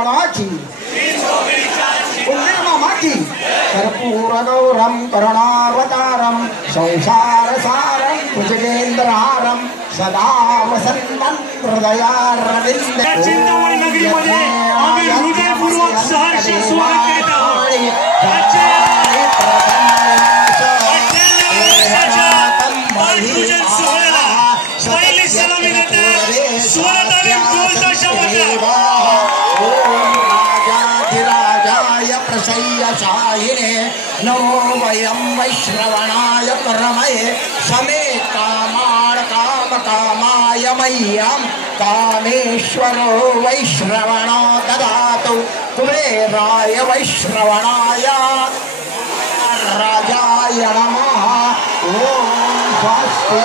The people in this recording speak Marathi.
श्रवणाची पुण्यमामाची कर्पूरगौरं करुणावतारं संसारसारं भुजगेन्द्रहारं सदा वसन्तं हृदयारविन्दे चिंतामणी नगरीमध्ये आम्ही हृदयपूर्वक सहर्ष स्वागत करीत आहोत। बालपूजन सोहळ्याला पहिली सलामी देते सुवर्णतालीम ढोलताशा वाजवा। प्रसय्यशायिने नमो वयं वैश्रवणाय परमये समे कामकामाय मह्यं कामेश्वरो वैश्रवणो ददातु कुबेराय वैश्रवणाय राजाय नमः। ओम स्वास्ति